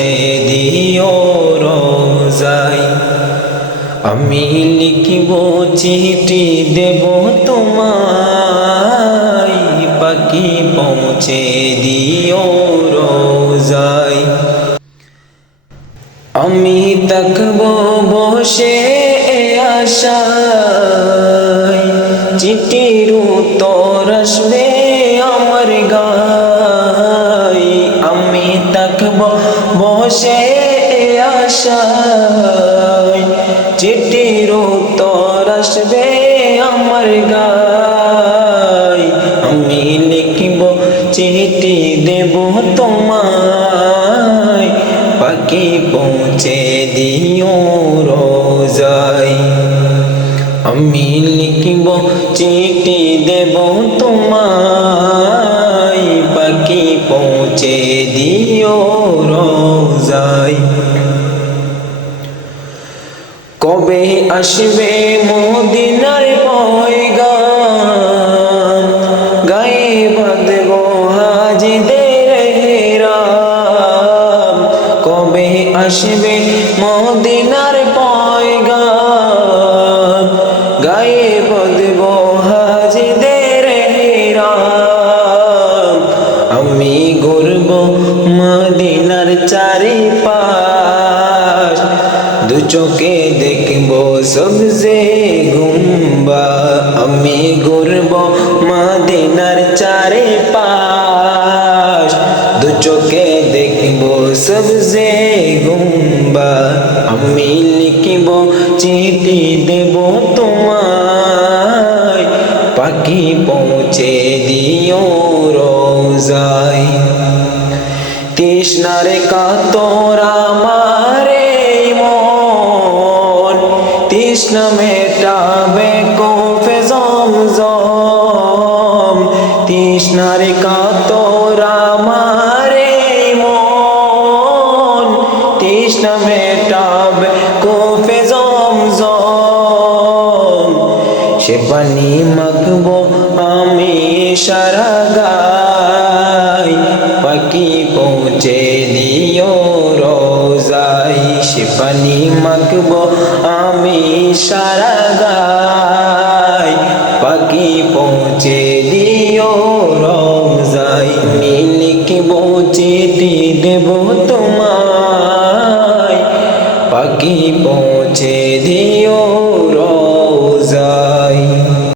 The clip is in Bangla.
মুছে দিও রোজাই। আমি লিখিব চিঠি দেব তোমায় পাখি পৌঁছে দিও রোজাই। আমি তাকব বসে আশায়, চিঠির উত্তর আসবে আশায় চিঠির উত্তর আসবে আমার গায়। আমি লিখিব চিঠি দেব তোমায়। পাখি পৌঁছে দিও রোজাই আমি লিখিব চিঠি দেব তোমায়। পাখি পৌঁছে দিও আসবে মদিনার পয়গাম। গায়ে বাঁধব হাজিদের রাম কবে আসবে মদিনার পয়গাম? গায়ে বাঁধব হাজিদের রাম আমি গর্ব মদিনার চারিপাশ। দু চোখে দেখব সবজে গুম্বা আমি ঘুরব মদিনার চারে পাশ দু চোখে দেখব সবজে গুম্বা আমি লিখিব চিঠি দেব তোমায়। পাখি পৌঁছে দিও রোজায়। তৃষ্ণারে কাতরা মারে তৃষ্ণ মেটাবে কোফে জমজম তৃষ্ণারে কাতরা মারে মন। তৃষ্ণ মেটাবে কোফে জমজম, সে পানি মাখবো আমি সারা গাই, পাখি পৌঁছে দিও পানি মাখব আমি সারা গাই পাখি পৌঁছে দিও রমজাই বৌঁছে দিয়ে দেব তোমার পাখি পৌঁছে দিও রোজায়